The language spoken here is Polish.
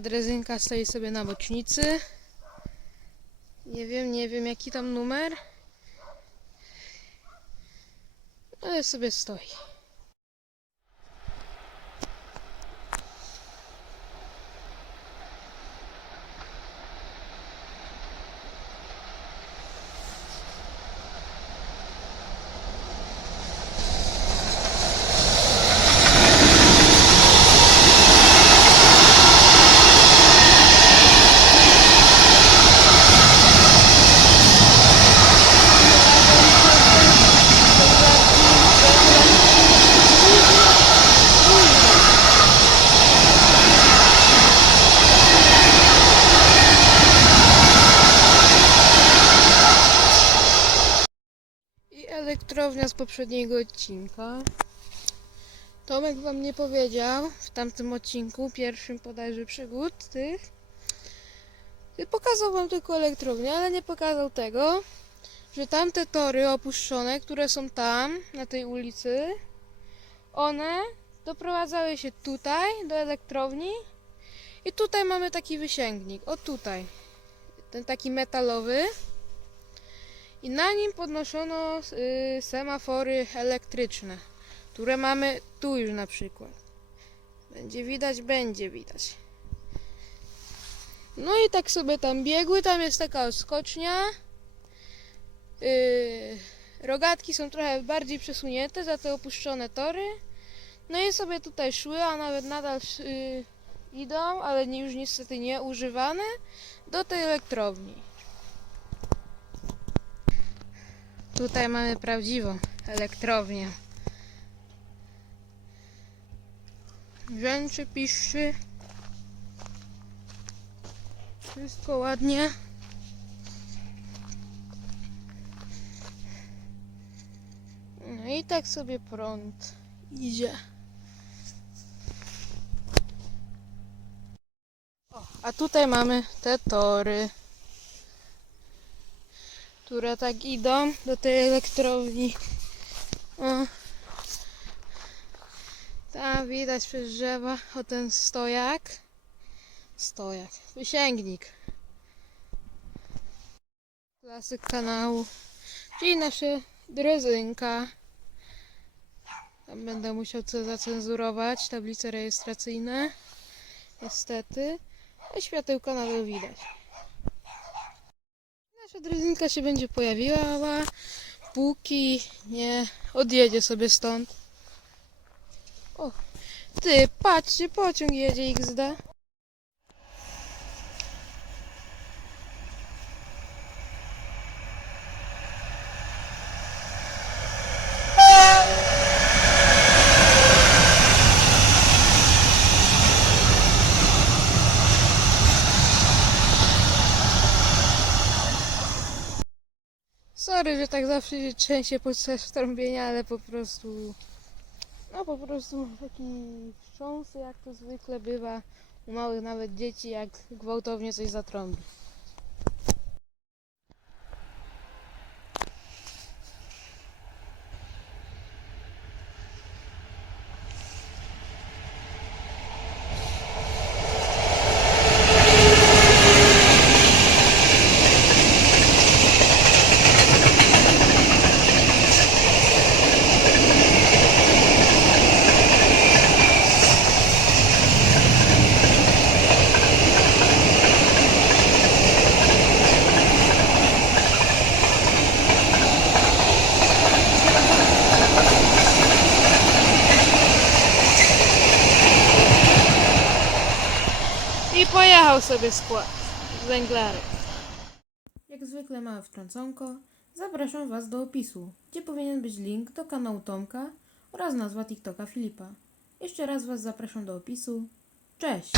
Drezynka stoi sobie na bocznicy. Nie wiem, nie wiem jaki tam numer. Ale sobie stoi. Elektrownia z poprzedniego odcinka. Tomek wam nie powiedział w tamtym odcinku, pierwszym bodajże przygód tych. Pokazał wam tylko elektrownię, ale nie pokazał tego, że tamte tory opuszczone, które są tam, na tej ulicy, one doprowadzały się tutaj, do elektrowni i tutaj mamy taki wysięgnik, o tutaj, ten taki metalowy i na nim podnoszono y, semafory elektryczne, które mamy tu już na przykład. Będzie widać, będzie widać. No i tak sobie tam biegły, tam jest taka odskocznia. Yy, rogatki są trochę bardziej przesunięte za te opuszczone tory. No i sobie tutaj szły, a nawet nadal yy, idą, ale już niestety nie używane, do tej elektrowni. Tutaj mamy prawdziwą elektrownię. Rzęczy, piszczy. Wszystko ładnie. No i tak sobie prąd idzie. O, a tutaj mamy te tory które tak idą do tej elektrowni. O. Tam widać przez drzewa o ten stojak. Stojak. Wysięgnik. Klasyk kanału. Czyli nasza drezynka. Tam będę musiał co zacenzurować. Tablice rejestracyjne. Niestety. A światełka nadal widać. Drezynka się będzie pojawiła, póki nie odjedzie sobie stąd. O, ty, patrzcie, pociąg jedzie XD. Sorry, że tak zawsze trzęsie podczas trąbienia, ale po prostu... No po prostu taki wstrząs, jak to zwykle bywa u małych nawet dzieci, jak gwałtownie coś zatrąbi. I pojechał sobie skład węglarek. Jak zwykle małe wtrąconko, zapraszam Was do opisu, gdzie powinien być link do kanału Tomka oraz nazwa TikToka Filipa. Jeszcze raz Was zapraszam do opisu. Cześć!